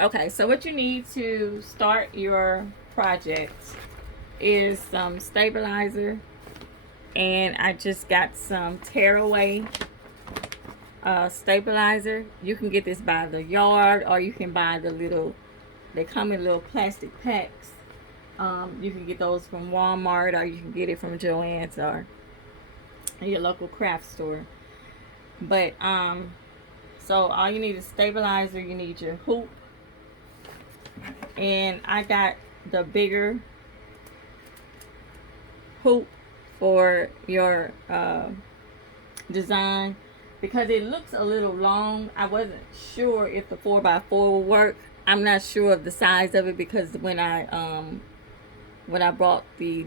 Okay, so what you need to start your project is some stabilizer, and I just got some tearaway stabilizer. You can get this by the yard, or you can buy the little, they come in little plastic packs. You can get those from Walmart, or you can get it from Joann's or your local craft store. But so all you need is stabilizer. You need your hoop, and I got the bigger hoop for your design because it looks a little long. I wasn't sure if the 4x4 would work. I'm not sure of the size of it because when I bought the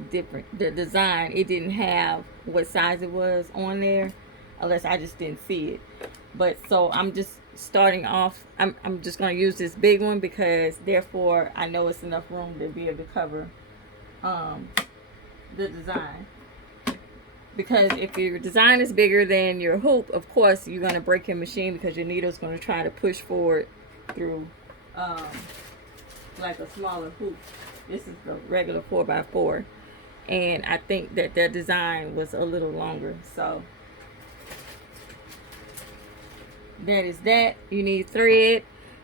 design, it didn't have what size it was on there, unless I just didn't see it. But so I'm just starting off. I'm just gonna use this big one because therefore I know it's enough room to be able to cover um, the design. Because if your design is bigger than your hoop, of course you're gonna break your machine because your needle's gonna try to push forward through um, like a smaller hoop. This is the regular 4x4, and I think that their design was a little longer. So that is that. You need thread,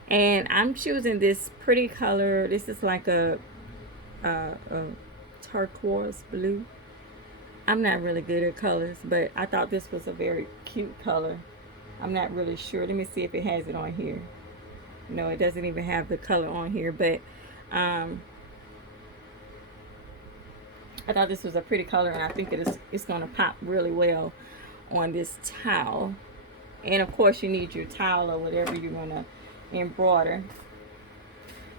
and I'm choosing this pretty color. This is like a turquoise blue. I'm not really good at colors, but I thought this was a very cute color. I'm not really sure. Let me see if it has it on here. No, it doesn't even have the color on here, but um, I thought this was a pretty color, and I think it's going to pop really well on this towel. And of course, you need your towel or whatever you're going to embroider.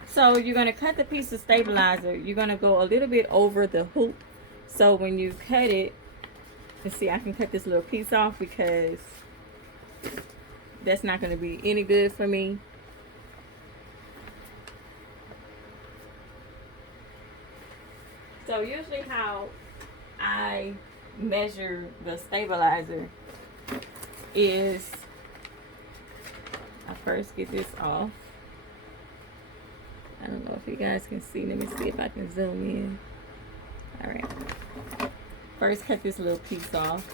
So you're going to cut the piece of stabilizer. You're going to go a little bit over the hoop. So when you cut it, let's see, I can cut this little piece off because that's not going to be any good for me. So usually how I measure the stabilizer is I first get this off. I don't know if you guys can see. Let me see if I can zoom in. All right. First cut this little piece off.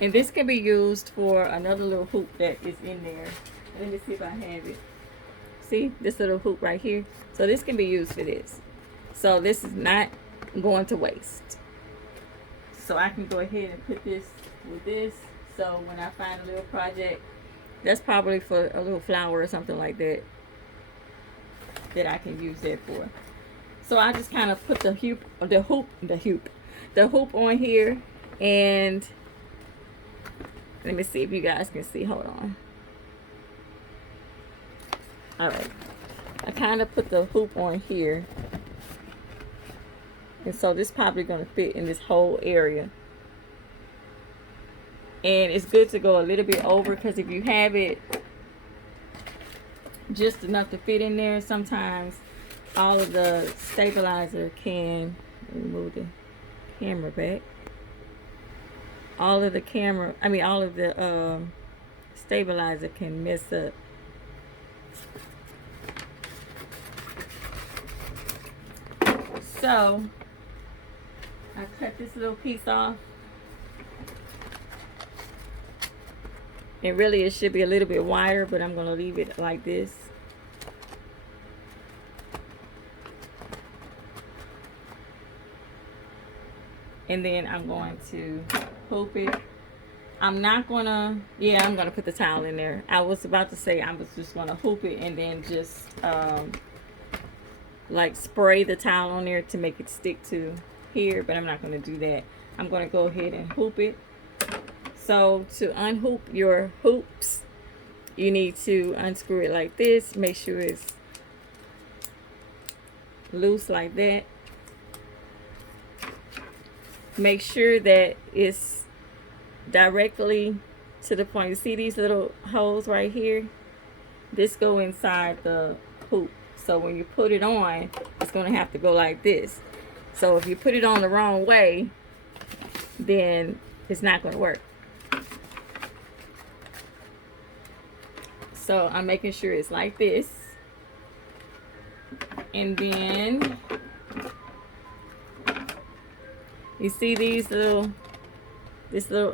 And this can be used for another little hoop that is in there. Let me see if I have it. See this little hoop right here? So this can be used for this. So this is not going to waste. So I can go ahead and put this with this. So when I find a little project, that's probably for a little flower or something like that, that I can use that for. So I just kind of put the hoop on here, and let me see if you guys can see. Hold on. All right. I kind of put the hoop on here. And so this is probably going to fit in this whole area. And it's good to go a little bit over because if you have it just enough to fit in there, sometimes all of the stabilizer can, move the camera back. All of the stabilizer can mess up. So I cut this little piece off. And really it should be a little bit wider, but I'm going to leave it like this. And then I'm going to hoop it. I'm not going to, I'm going to put the towel in there. I was about to say I was just going to hoop it and then just like spray the towel on there to make it stick to here, but I'm not going to do that. I'm going to go ahead and hoop it. So to unhoop your hoops, you need to unscrew it like this. Make sure it's loose like that. Make sure that it's directly to the point. You see these little holes right here? This go inside the hoop. So when you put it on, it's going to have to go like this. So if you put it on the wrong way, then it's not going to work. So I'm making sure it's like this. And then you see this little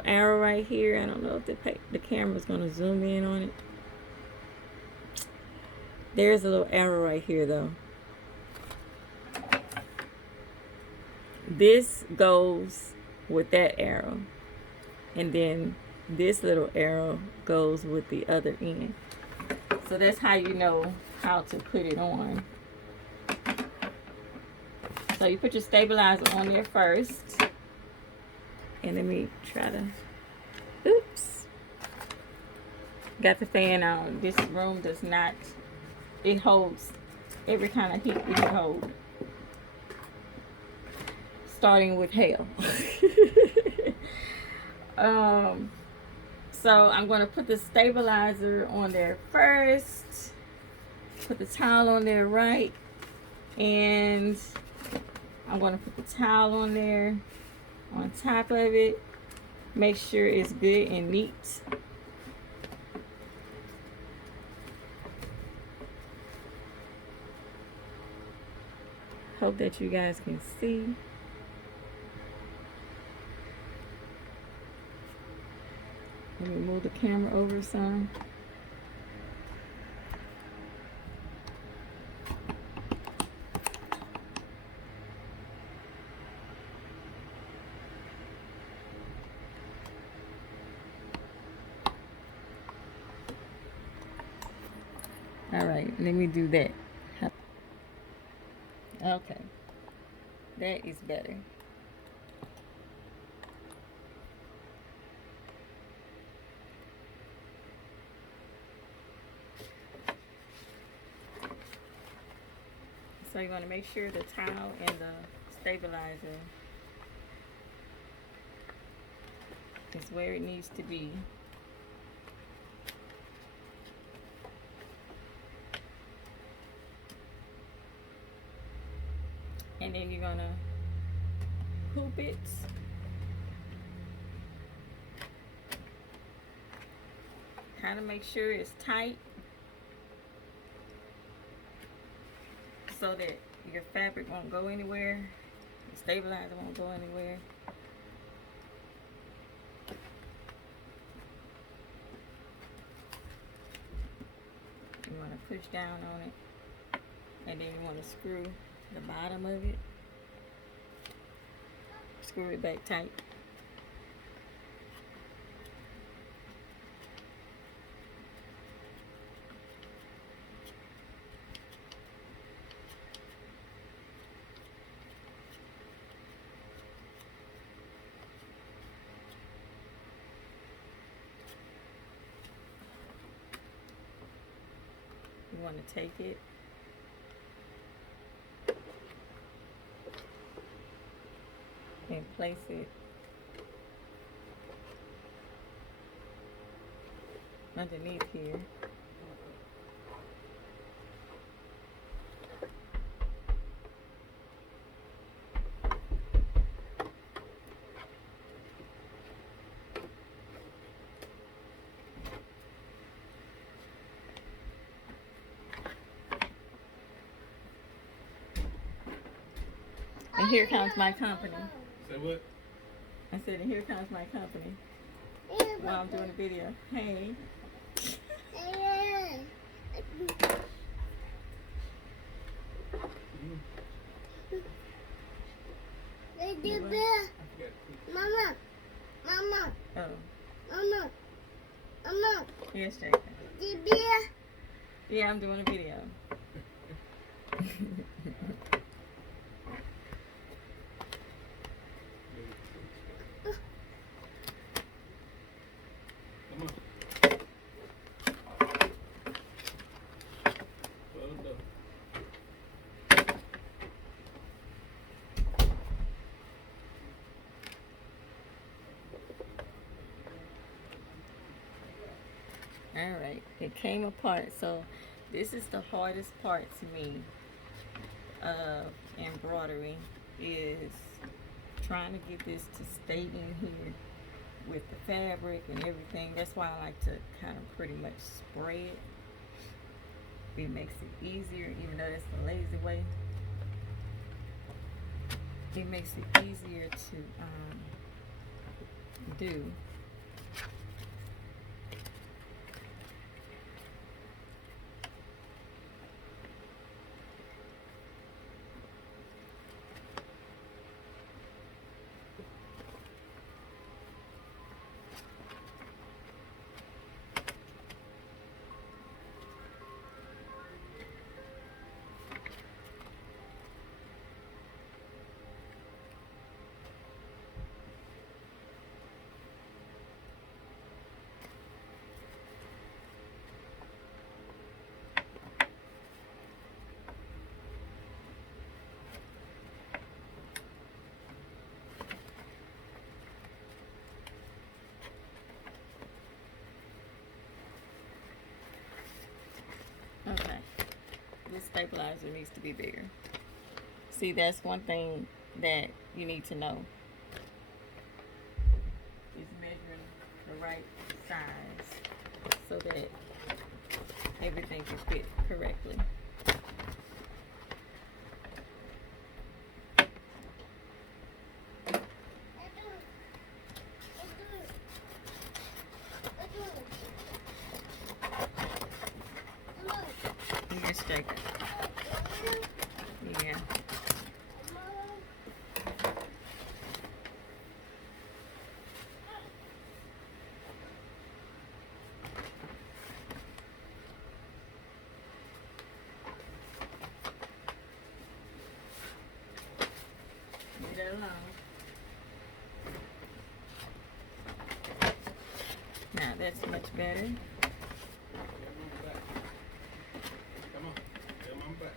arrow right here. I don't know if the camera's gonna zoom in on it. There's a little arrow right here though. This goes with that arrow, and then this little arrow goes with the other end. So that's how you know how to put it on. So you put your stabilizer on there first. And let me try to, oops. Got the fan on. This room does not, it holds every kind of heat it can hold. Starting with hell. So I'm going to put the stabilizer on there first. Put the towel on there right. And I'm going to put the towel on there on top of it. Make sure it's good and neat. Hope that you guys can see. Let me move the camera over some. All right, let me do that. Okay, that is better. So you're going to make sure the towel and the stabilizer is where it needs to be. And then you're going to hoop it. Kind of make sure it's tight, so that your fabric won't go anywhere, the stabilizer won't go anywhere. You want to push down on it, and then you want to screw the bottom of it, screw it back tight. You want to take it and place it underneath here. And here comes my company. Say what? I said, and here comes my company while I'm doing a video. Hey. Mama. Mama. Oh. Mama. Mama. Yes, Jacob. Dibia. Yeah, I'm doing a video. Come on. All right, it came apart. So this is the hardest part to me of embroidery, is trying to get this to stay in here with the fabric and everything. That's why I like to kind of pretty much spray it It makes it easier, even though that's the lazy way. It makes it easier to do. Okay, this stabilizer needs to be bigger. See, that's one thing that you need to know is measuring the right size so that everything can fit correctly. You're straight. Yeah. Leave that alone. Now that's much better. Come on, come on back.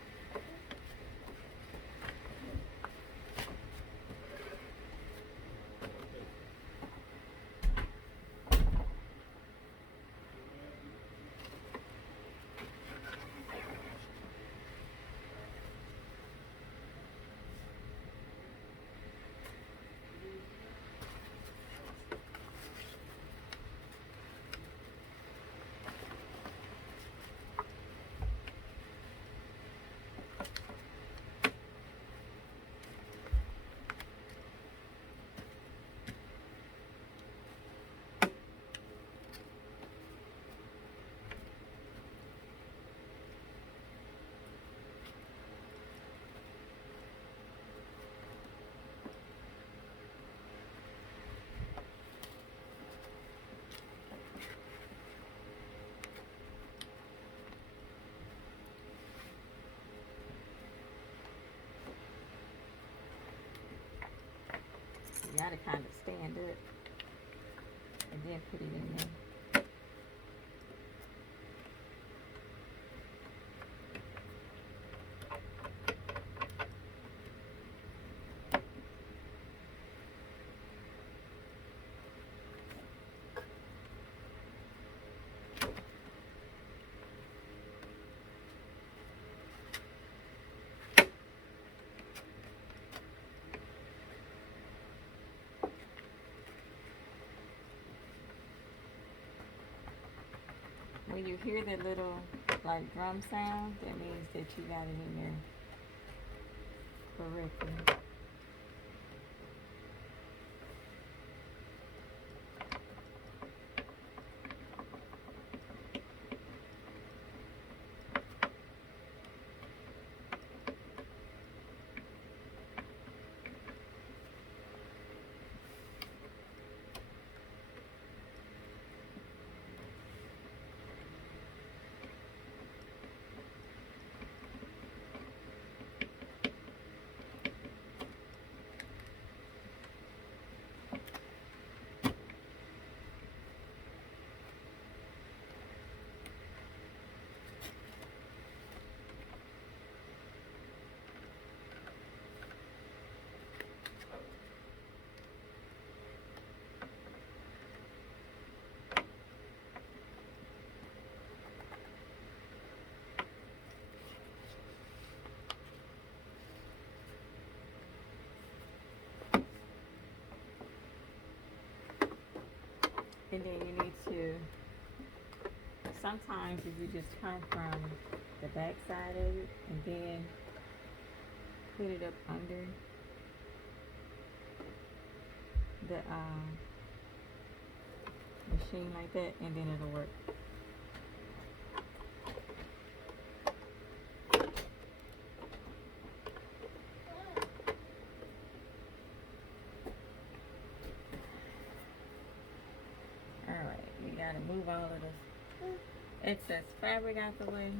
You gotta kind of stand up and then put it in there. When you hear that little like drum sound, that means that you got it in there correctly. And then you need to sometimes if you just come from the back side of it and then put it up under the machine like that, and then it'll work. Alright, we gotta move all of this excess fabric out the way.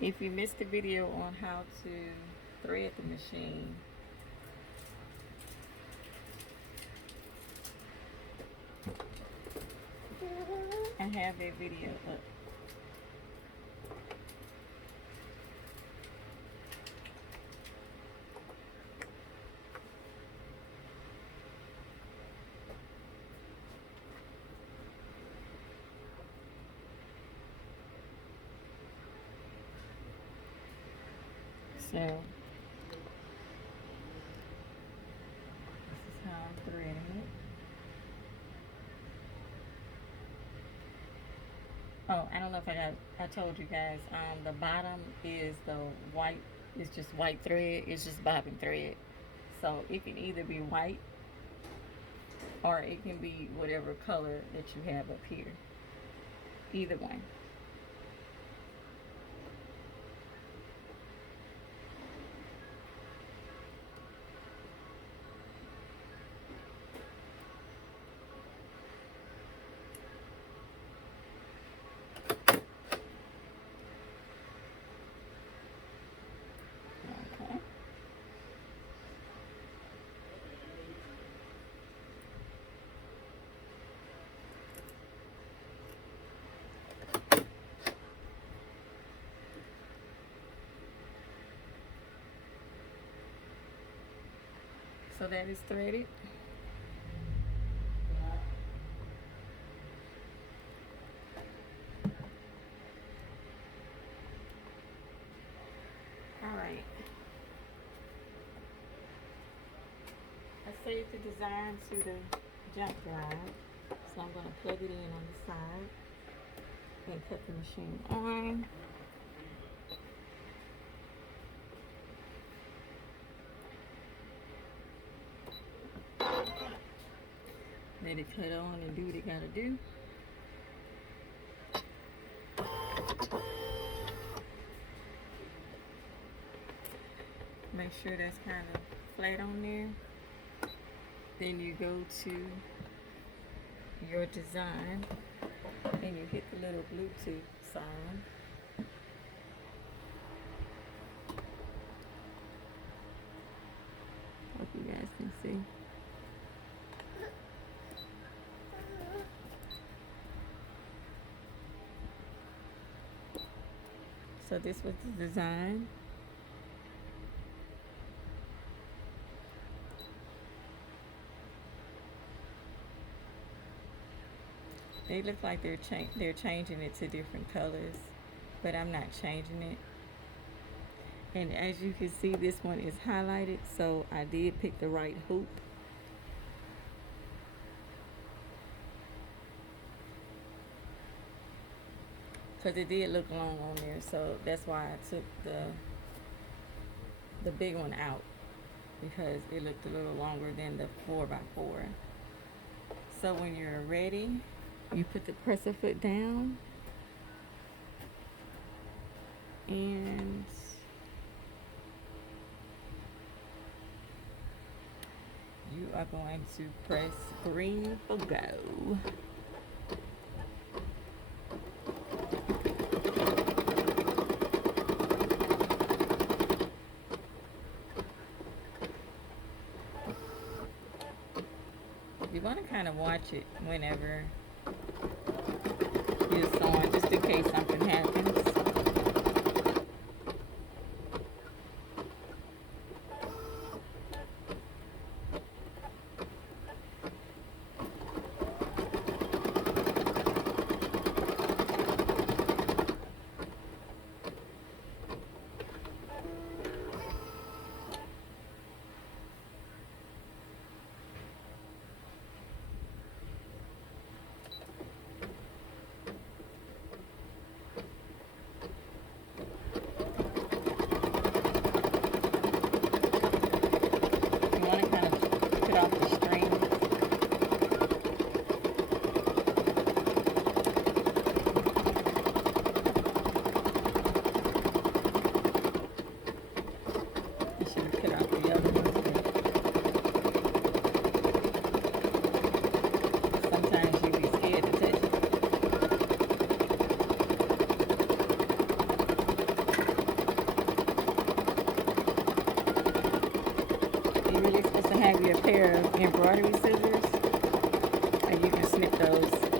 If you missed the video on how to thread the machine, I have that video up. So this is how I'm threading it. Oh, I don't know if I told you guys, the bottom is the white, it's just white thread, it's just bobbin thread. So it can either be white or it can be whatever color that you have up here. Either one. So that is threaded. Alright. I saved the design to the jump drive. So I'm going to plug it in on the side and cut the machine on. Let it cut on and do what it gotta do. Make sure that's kind of flat on there. Then you go to your design and you hit the little Bluetooth sign. Hope you guys can see. So this was the design. They look like they're changing it to different colors, but I'm not changing it. And as you can see, this one is highlighted, so I did pick the right hoop. Because it did look long on there, so that's why I took the big one out, because it looked a little longer than the 4x4. So when you're ready, you put the presser foot down and you are going to press green for go. You want to kind of watch it whenever you're sewing, just in case something happens. embroidery scissors, and you can snip those